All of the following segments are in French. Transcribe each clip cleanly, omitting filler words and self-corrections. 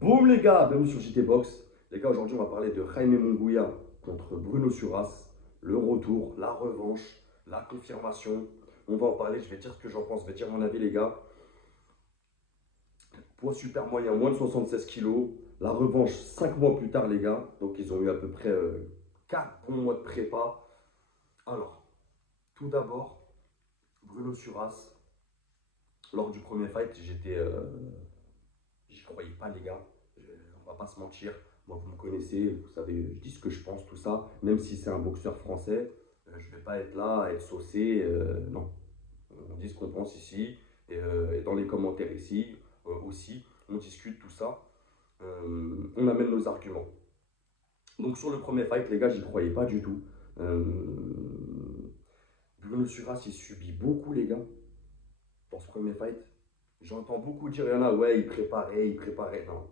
Boum les gars, bienvenue sur JT Box. Les gars, aujourd'hui on va parler de Jaime Munguia contre Bruno Suras. Le retour, la revanche, la confirmation. On va en parler, je vais dire ce que j'en pense, je vais dire mon avis les gars. Poids super moyen, moins de 76 kilos. La revanche 5 mois plus tard les gars. Donc ils ont eu à peu près 4 bons mois de prépa. Alors, tout d'abord, Bruno Suras. Lors du premier fight, j'y croyais pas les gars. On va pas se mentir. Moi, vous me connaissez, vous savez, je dis ce que je pense, tout ça. Même si c'est un boxeur français, je vais pas être là à être saucé. Non, on dit ce qu'on pense ici. Et dans les commentaires ici aussi, on discute tout ça. On amène nos arguments. Donc sur le premier fight, les gars, j'y croyais pas du tout. Bruno Suras, il subit beaucoup, les gars, dans ce premier fight. J'entends beaucoup dire, il y en a, ouais, il préparait. Non,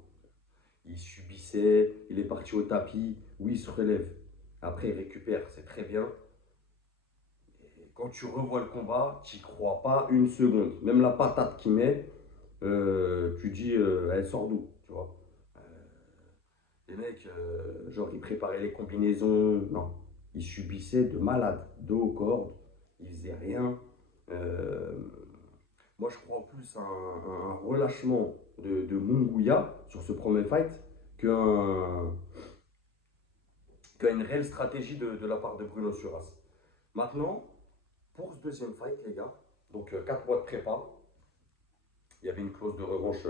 il subissait, il est parti au tapis, oui, il se relève. Après, il récupère, c'est très bien. Et quand tu revois le combat, tu n'y crois pas une seconde. Même la patate qu'il met, tu dis, elle sort d'où, tu vois. Euh, les mecs, genre, ils préparaient les combinaisons. Non, ils subissaient de malade, dos aux cordes, ils faisaient rien. Euh, Moi, je crois plus à un relâchement de Munguia sur ce premier fight qu'un qu'à une réelle stratégie de la part de Bruno Suras. Maintenant, pour ce deuxième fight, les gars, donc 4 mois de prépa, il y avait une clause de revanche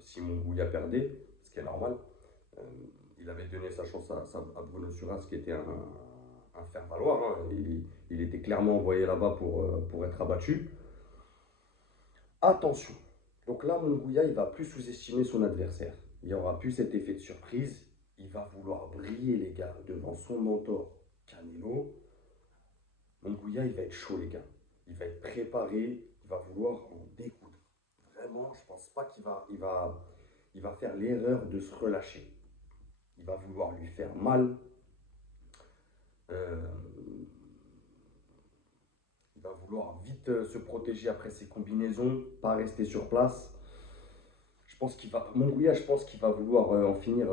si Munguia perdait, ce qui est normal. Euh, il avait donné sa chance à Bruno Suras, qui était un faire-valoir. Hein. Il était clairement envoyé là-bas pour être abattu. Attention. Donc là, Munguia, il va plus sous-estimer son adversaire. Il n'y aura plus cet effet de surprise. Il va vouloir briller, les gars, devant son mentor Canelo. Munguia, il va être chaud, les gars. Il va être préparé. Il va vouloir en découdre. Vraiment, je pense pas il va faire l'erreur de se relâcher. Il va vouloir lui faire mal. Euh, il va vouloir vite se protéger après ses combinaisons, pas rester sur place. Munguia, je pense qu'il va vouloir en finir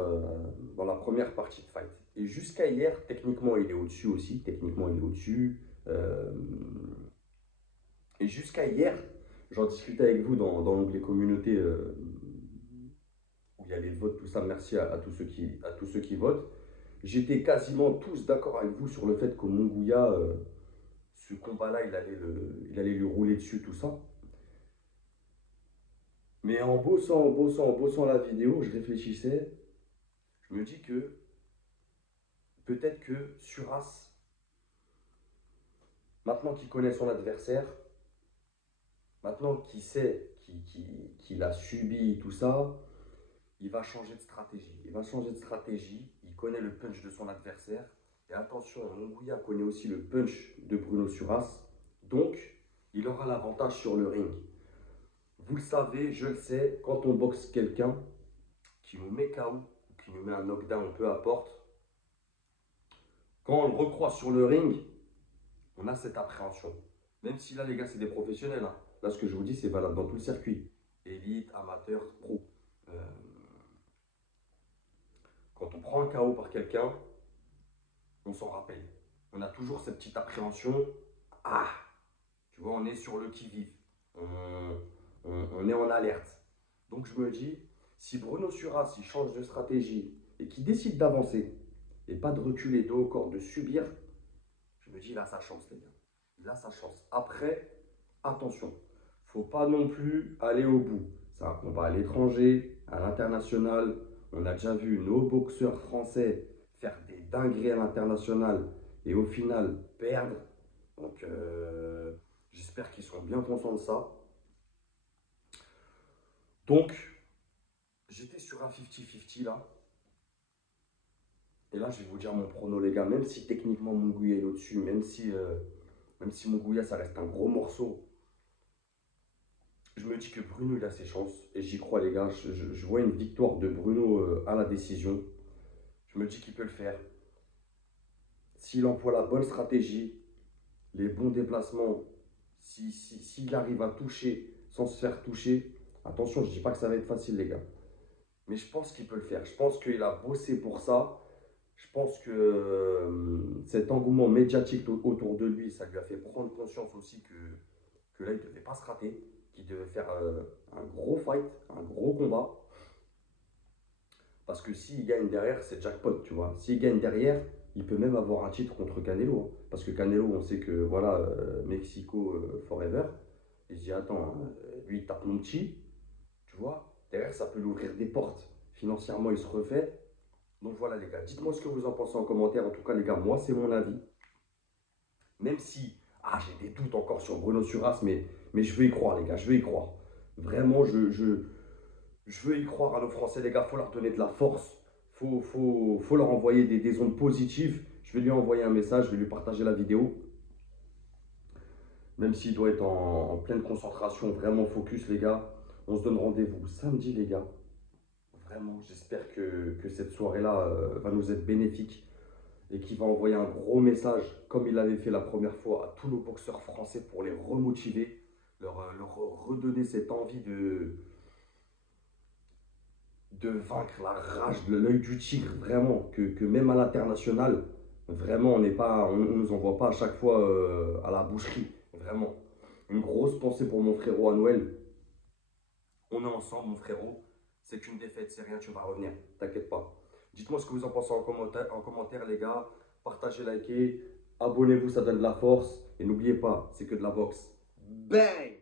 dans la première partie de fight. Et jusqu'à hier, techniquement, il est au-dessus aussi. Techniquement, il est au-dessus. Et jusqu'à hier, j'en discutais avec vous dans l'onglet communauté où il y a les votes, tout ça. Merci à tous ceux qui votent. J'étais quasiment tous d'accord avec vous sur le fait que Munguia, ce combat-là, il allait lui rouler dessus, tout ça. Mais en bossant la vidéo, je réfléchissais. Je me dis que peut-être que Suras, maintenant qu'il connaît son adversaire, maintenant qu'il sait qu'il a subi tout ça, il va changer de stratégie. Il va changer de stratégie. Il connaît le punch de son adversaire. Et attention, Munguia connaît aussi le punch de Bruno Suras. Donc, il aura l'avantage sur le ring. Vous le savez, je le sais, quand on boxe quelqu'un qui nous met KO, qui nous met un knockdown, peu importe, quand on le recroise sur le ring, on a cette appréhension. Même si là, les gars, c'est des professionnels. Hein. Là, ce que je vous dis, c'est valable dans tout le circuit. Élite, amateur, pro. Euh, Quand on prend un KO par quelqu'un, on s'en rappelle. On a toujours cette petite appréhension. Ah, tu vois, on est sur le qui-vive. On est en alerte. Donc je me dis, si Bruno Suras il change de stratégie et qu'il décide d'avancer et pas de reculer dos au corps, de subir, je me dis, il a sa chance, les gars. Il a sa chance. Après, attention, faut pas non plus aller au bout. C'est un combat à l'étranger, à l'international. On a déjà vu nos boxeurs français faire des dingueries à l'international et au final perdre. Donc, j'espère qu'ils sont bien conscients de ça. Donc, j'étais sur un 50-50 là. Et là, je vais vous dire mon prono, les gars. Même si techniquement Munguia est au-dessus, même si Munguia, ça reste un gros morceau, je me dis que Bruno, il a ses chances. Et j'y crois, les gars. Je vois une victoire de Bruno à la décision. Je me dis qu'il peut le faire. S'il emploie la bonne stratégie, les bons déplacements, s'il arrive à toucher sans se faire toucher, attention, je ne dis pas que ça va être facile, les gars. Mais je pense qu'il peut le faire. Je pense qu'il a bossé pour ça. Je pense que cet engouement médiatique autour de lui, ça lui a fait prendre conscience aussi que là, il ne devait pas se rater, qu'il devait faire un gros fight, un gros combat. Parce que s'il gagne derrière, c'est jackpot, tu vois. S'il gagne derrière, il peut même avoir un titre contre Canelo, hein. Parce que Canelo, on sait que, voilà, Mexico forever. Et je dis, attends, hein, lui, il tape mon petit, tu vois. Derrière, ça peut lui ouvrir des portes. Financièrement, il se refait. Donc voilà, les gars, dites-moi ce que vous en pensez en commentaire. En tout cas, les gars, moi, c'est mon avis. Même si, j'ai des doutes encore sur Bruno Suras, mais je veux y croire, les gars, je veux y croire. Vraiment, je veux y croire à nos Français, les gars. Faut leur donner de la force. Faut leur envoyer des ondes positives. Je vais lui envoyer un message, je vais lui partager la vidéo. Même s'il doit être en pleine concentration, vraiment focus, les gars. On se donne rendez-vous samedi, les gars. Vraiment, j'espère que cette soirée-là va nous être bénéfique et qu'il va envoyer un gros message, comme il l'avait fait la première fois, à tous nos boxeurs français pour les remotiver, leur redonner cette envie de vaincre la rage, l'œil du tigre, vraiment, que même à l'international, vraiment, on nous envoie pas à chaque fois à la boucherie, vraiment. Une grosse pensée pour mon frérot Anouel. On est ensemble, mon frérot. C'est qu'une défaite, c'est rien, tu vas revenir, t'inquiète pas. Dites-moi ce que vous en pensez en commentaire, les gars. Partagez, likez, abonnez-vous, ça donne de la force. Et n'oubliez pas, c'est que de la boxe. Bang!